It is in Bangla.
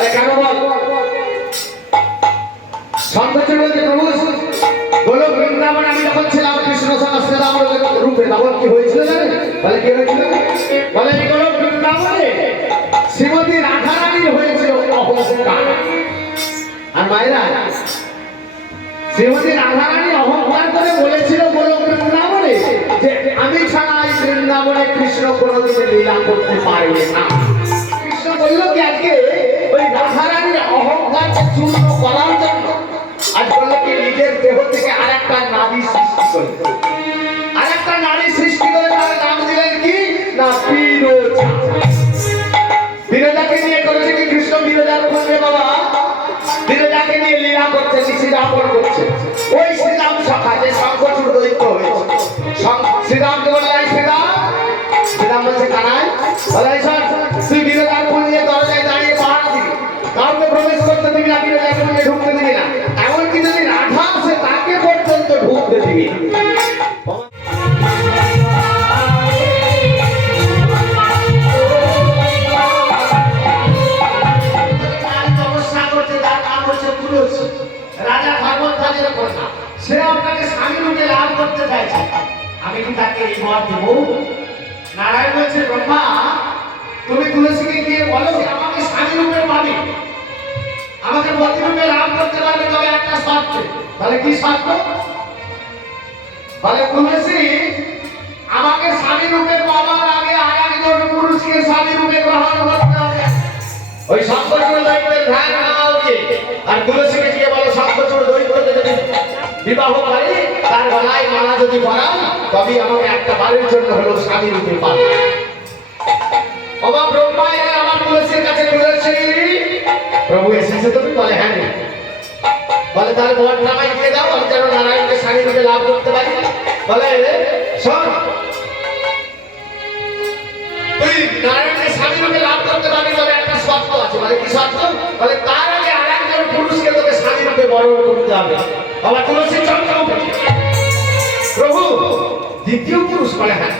বলে কেন বল? শঙ্কর বলছে প্রভু বলো বৃন্দাবন আমি যখন ছিলাম কৃষ্ণ সহস্রনাম রূপে তখন কি হয়েছিল জানেন? বলে কি হয়েছিল? বলে এই বলো বৃন্দাবনে শ্রীমতী রাধারানীর হয়েছিল অহংকার। আর মায়েরা শ্রীমতী রাধারানী অহংকার করে বলেছিল বলো বৃন্দাবনে যে আমি ছাড়া এই বৃন্দাবনে কৃষ্ণ কোনোদিন লীলা করতে পারবে না। কৃষ্ণ বলল কি আজকে ওই রাধারানীর অহংকারকে চূর্ণ করার জন্য আজ বললো কি নিজের দেহ থেকে আর একটা নারী সৃষ্টি করে, আর একটা নারী সৃষ্টি করে তার নাম দিলেন কি না বিরজা। বিরজাকে নিয়ে করেছে কি কৃষ্ণ বিরজার খোঁজে বাবা, বিরজাকে নিয়ে লীলা করছে, শ্রীরামণ করছে। ওই শ্রীরাম সখা যে শঙ্খচূড় দৈত্য হয়েছে, শ্রীরামকে বলে শ্রীরাম, শ্রীরাম বলছে কানাই বলে শোন তুই বিরজার খোঁজ নিয়ে দরজায় দাঁড়িয়ে পাহারা দিবি, কাউকে প্রবেশ করতে দিবি না, বিরজাকে নিয়ে ঢুকতে দিবি না, এমনকি যদি রাধা আসে তাকে পর্যন্ত ঢুকতে দিবি না। রাজা ধর্মধ্বজের কন্যা, সে আপনাকে স্বামী রূপে লাভ করতে চাইছে, আমি কি তাকে এই বর দেব? নারায়ণ বলছে ব্রহ্মা তুমি তুলসীকে গিয়ে বলো যে আমাকে স্বামী রূপে পাবে, আমাকে পতি রূপে লাভ করতে পারবে, তবে একটা শর্ত। তাহলে কি শর্ত? বলে তুলসী আমাকে স্বামী রূপে পাওয়ার আগে আর একজন পুরুষকে স্বামী রূপে গ্রহণ করতে হবে। ওই শঙ্করচূড় দৈত্যের ধ্যান নেওয়া উচিত। আর তুলসীকে গিয়ে বলো শঙ্করচূড় দৈত্যকে যদি বিবাহ করে তার গলায় মালা যদি পরান তবেই আমাকে একটা বাড়ির জন্য হলো স্বামী রূপে পাবে। বাবা ব্রহ্মা এলেন আমার তুলসীর কাছে, তুলসী প্রভু এসেছে তুমি? বলে হ্যাঁ। বলে তাহলে বরটা আমায় দিয়ে দাও, আমি যেন নারায়ণকে স্বামী রূপে লাভ করতে পারি। বলে শোন তুই নারায়ণকে স্বামী রূপে লাভ করতে পারবি, তবে একটা শর্ত আছে। বলে কি শর্ত? বলে তার আগে আর একজন পুরুষকে তোকে স্বামী রূপে বরণ করতে হবে। বাবা তুলসী চন্দ্র প্রভু দ্বিতীয় পুরুষ? বলে হ্যাঁ।